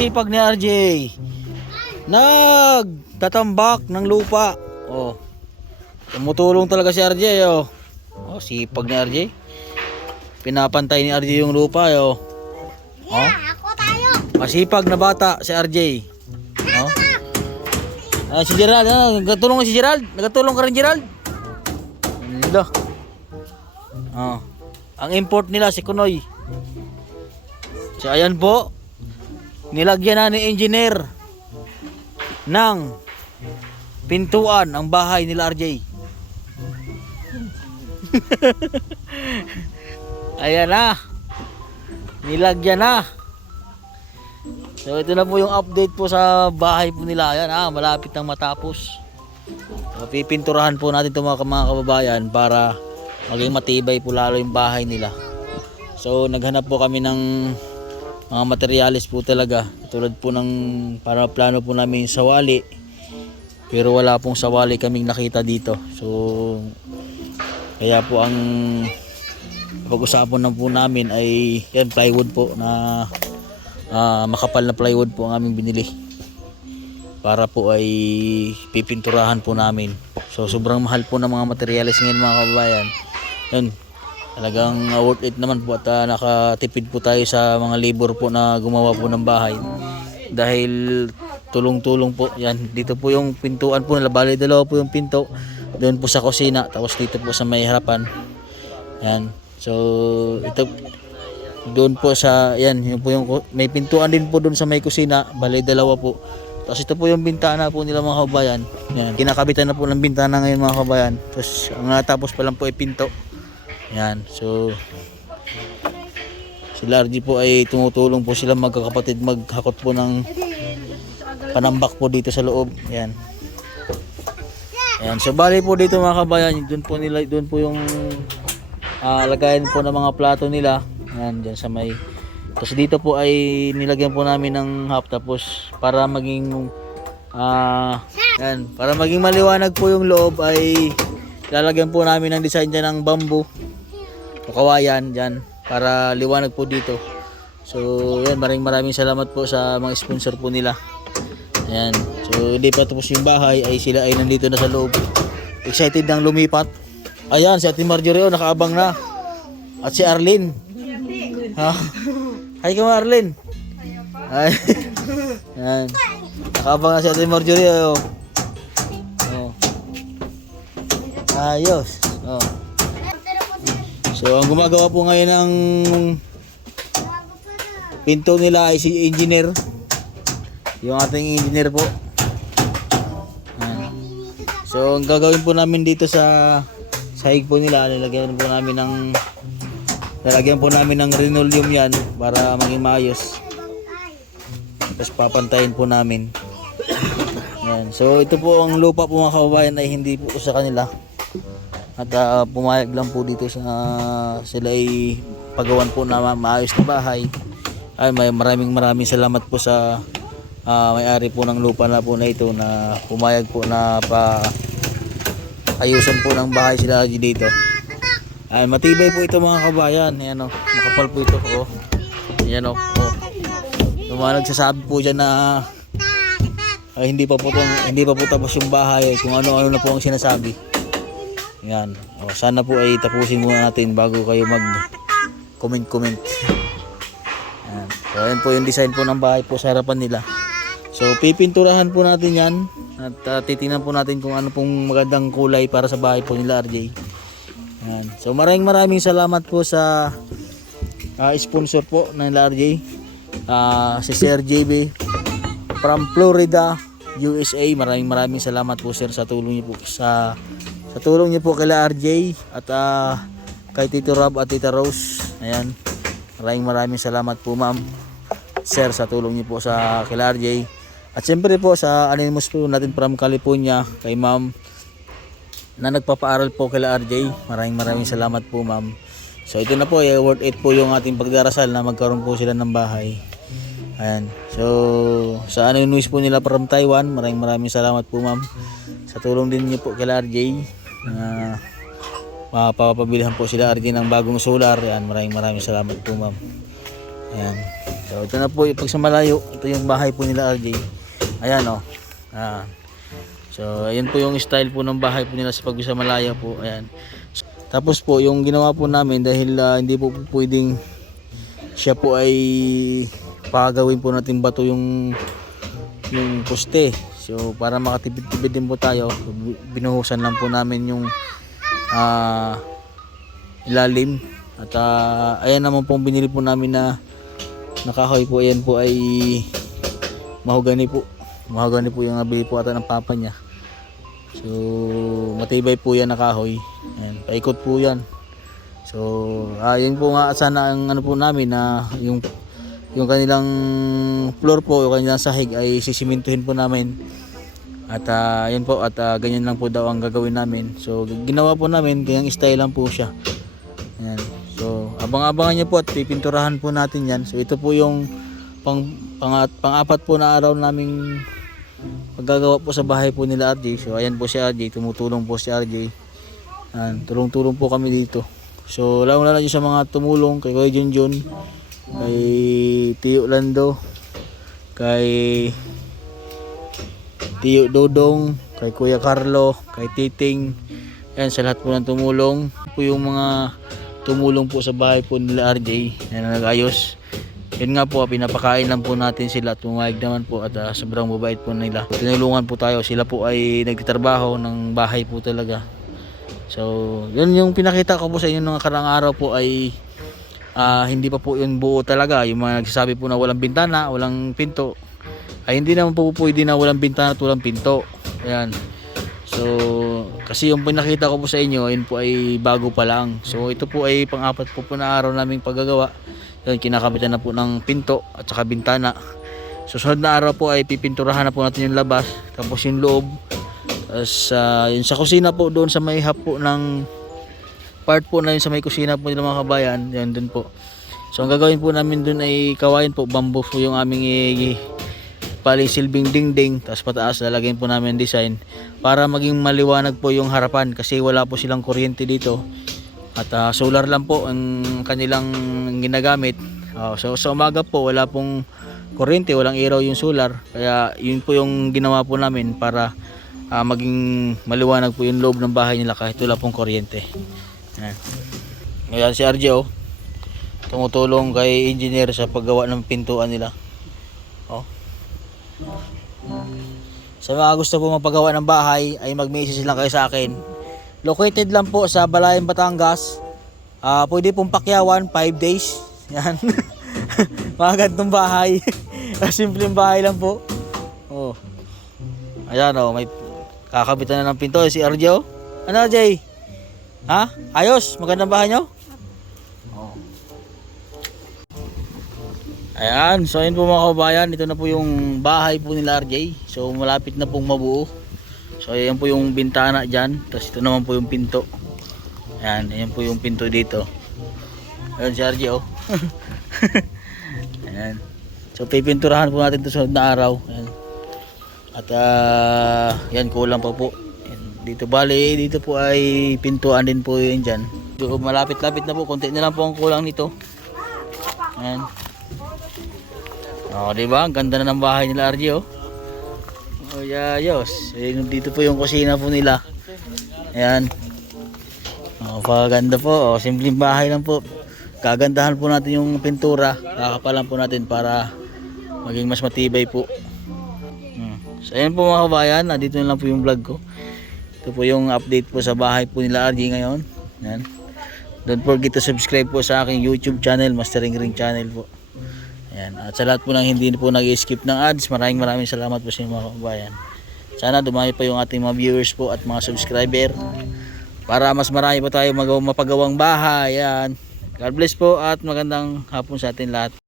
sipag ni RJ. Nagtatambak ng lupa. Oh. Tumutulong talaga si RJ, oh. Oh, sipag ni RJ. Pinapantay ni RJ yung lupa, oh. Oh. Masipag na bata si RJ. Oh. Si Gerald, nagtulong si Gerald. Nagtulong ka rin, Gerald. Hala. Oh. Ang import nila si Kunoy. So ayan po. Nilagyan na ni engineer ng pintuan ang bahay nila RJ. Ayan na. Nilagyan na. So ito na po yung update po sa bahay po nila. Ayan, malapit nang matapos. So, pipinturahan po natin itong mga kababayan para maging matibay po lalo yung bahay nila. So naghanap po kami ng mga materyales po talaga, tulad po ng para plano po namin sawali, pero wala pong sawali kaming nakita dito. So kaya po ang pag-usapan na po namin ay yan, plywood po na makapal na plywood po ang aming binili para po ay pipinturahan po namin. So sobrang mahal po ng mga materyales ngayon mga kababayan. Yun, talagang worth it naman po at nakatipid po tayo sa mga labor po na gumawa po ng bahay dahil tulong-tulong po. Yan, dito po yung pintuan po nila, bali dalawa po yung pinto doon po sa kusina, tapos dito po sa may harapan. Yan, so ito doon po sa yan, yun po yung may pintuan din po doon sa may kusina, bali dalawa po. Tapos ito po yung bintana po nila mga kabayan. Yan, kinakabitan na po ng bintana ngayon mga kabayan. Tapos ang natapos pa lang po ay pinto. Yan, so si RJ po ay tumutulong po sila magkakapatid maghakot po ng panambak po dito sa loob. Yan. Yan, so bali po dito mga kabayan, doon po yung lagayan po ng mga plato nila. Yan, diyan sa may. Tapos dito po ay nilagyan po namin ng half, tapos para maging yan, para maging maliwanag po yung loob ay lalagyan po namin ng design dyan ng bamboo o kawayan dyan para liwanag po dito. So yan, maraming salamat po sa mga sponsor po nila. Ayan, so hindi pa tapos yung bahay ay sila ay nandito na sa loob, excited nang lumipat. Ayan, si Ate Marjorie nakaabang na, at si Arlene. Ha? Hi ka Arlene. Ay. Ayan, nakaabang na si Ate Marjorie. Oh. Ayos. Oh. So ang gumagawa po ngayon ng pinto nila ay si engineer, yung ating engineer po. Ayan. So ang gagawin po namin dito sa sahig po nila, lalagyan po namin ng linoleum yan para maging maayos. Tapos papantayin po namin. Ayan. So ito po ang lupa po mga kababayan ay hindi po sa kanila. At pumayag lang po dito sa sila ay pagawan po na maayos na bahay. Ay maraming salamat po sa may-ari po ng lupa na po na ito na pumayag po na ayusan po ng bahay sila dito. Ay matibay po ito mga kabayan. Ayan, makapal po ito. Oh. Ayan, oh. Yung mga nagsasabi po dyan na hindi pa po tapos yung bahay, kung ano-ano na po ang sinasabi. Yan. O, sana po ay tapusin muna natin bago kayo mag-comment. Yan. So, ayan po yung design po ng bahay po sa harapan nila. So, pipinturahan po natin yan. At titingnan po natin kung ano pong magandang kulay para sa bahay po nila RJ. Yan. So, maraming salamat po sa sponsor po ng nila RJ. Si Sir JB from Florida, USA. Maraming salamat po sir sa tulong niyo po sa tulong niyo po kay RJ at kay Tito Rob at Tita Rose. Ayan. Maraming salamat po ma'am sir sa tulong niyo po sa kay RJ. At siyempre po sa Anonymous po natin from California, kay ma'am na nagpapaaral po kay RJ. Maraming salamat po ma'am. So ito na po, worth it po yung ating pagdarasal na magkaroon po sila ng bahay. Ayan. So sa Anonymous po nila from Taiwan, maraming salamat po ma'am sa tulong din niyo po kay RJ. Mapapabilihan po sila RJ ng bagong solar. Ayan, maraming salamat po ma'am. Ayan. So ito na po yung pag sa malayo, ito yung bahay po nila RJ. Ayan o. So ayan po yung style po ng bahay po nila sa pag sa malaya po. Ayan. Tapos po yung ginawa po namin dahil hindi po pwedeng siya po ay pagawin po natin bato yung poste. So para makatipid-tipid din po tayo, binuhusan lang po namin yung ilalim. At ayan naman pong binili po namin na nakahoy po. Ayan po ay mahogani po. Mahogani po yung nabili po ata ng papa niya. So matibay po yan na kahoy. Ayan, paikot po yan. So yun po nga sana ang ano po namin na yung kanilang floor po, yung kanilang sahig ay sisimintuhin po namin. At yun po, at ganyan lang po daw ang gagawin namin. So ginawa po namin, kayang style lang po siya. Ayan. So abang-abangan niyo po at pipinturahan po natin yan. So ito po yung pang-apat po na araw naming paggagawa po sa bahay po nila RJ. So ayan po si RJ, tumutulong po si RJ. Ayan, tulong-tulong po kami dito. So lalo-lalo sa mga tumulong kay Kuya Junjun, kay Tiyo Lando, kay Tiyo Dodong, kay Kuya Carlo, kay Titing. Ayan, sa lahat po ng tumulong. Po yung mga tumulong po sa bahay po nila RJ na nag-ayos. Yun nga po, pinapakain lang po natin sila at pumayag naman po at sobrang mabait po nila. Tinulungan po tayo, sila po ay nagtatrabaho ng bahay po talaga. So yun yung pinakita ko po sa inyo ng karang araw po ay hindi pa po yun buo talaga. Yung mga nagsasabi po na walang bintana, walang pinto, ay hindi naman po pwede na walang bintana at walang pinto. Ayan. So kasi yung pinakita ko po sa inyo, yun po ay bago pa lang. So ito po ay pang-apat po na araw naming paggagawa. Yun, kinakabitan na po ng pinto at saka bintana. Susunod na araw po ay pipinturahan na po natin yung labas, tapos yung loob. Tapos yun sa kusina po, doon sa may hap po ng part po na yun sa may kusina po nila mga kabayan, yun doon po. So ang gagawin po namin doon ay kawain po, bamboo po yung aming palisilbing dingding, tapos pataas lalagyan po namin design para maging maliwanag po yung harapan kasi wala po silang kuryente dito. At solar lang po ang kanilang ginagamit. So sa umaga po wala pong kuryente, walang ilaw yung solar. Kaya yun po yung ginawa po namin para maging maliwanag po yung loob ng bahay nila kahit wala pong kuryente. Ngayon si RJ tumutulong kay engineer sa paggawa ng pintuan nila. Sa mga gusto po magpagawa ng bahay ay mag-message lang kayo sa akin. Located lang po sa Balayan, Batangas. Pwede pong pakyawan 5 days. Yan. Mga gantong bahay. Simpleng bahay lang po. Ayan may kakabitan na ng pinto si RJ. Ano RJ? Ha? Ayos? Magandang bahay nyo? Ayan, so ayun po mga kabayan, ito na po yung bahay po nila RJ. So malapit na pong mabuo. So ayan po yung bintana dyan. Tapos ito naman po yung pinto. Ayan, ayan po yung pinto dito. Ayan si RJ Ayan. So pipinturahan po natin ito sa sunod na araw. Ayan. At yan, kulang pa po. Ayan. Dito bali, dito po ay pintuan din po yun dyan. So malapit-lapit na po, konti na lang po ang kulang nito. Ayan. Diba? Ang ganda na ng bahay nila RJ yayos. Dito po yung kusina po nila. Ayan. Paganda po. Simpleng bahay lang po. Kagandahan po natin yung pintura. Kakapalan po natin para maging mas matibay po. So ayan po mga kabayan. Dito na lang po yung vlog ko. Ito po yung update po sa bahay po nila RJ ngayon. Ayan. Don't forget to subscribe po sa aking YouTube channel, Mastering Ring channel po. Ayan. At sa lahat po ng hindi po nag-skip ng ads, maraming salamat po sa inyo mga kabayan. Sana dumami pa yung ating mga viewers po at mga subscriber para mas marami pa tayo mapagawang bahay. Ayan. God bless po at magandang hapon sa atin lahat.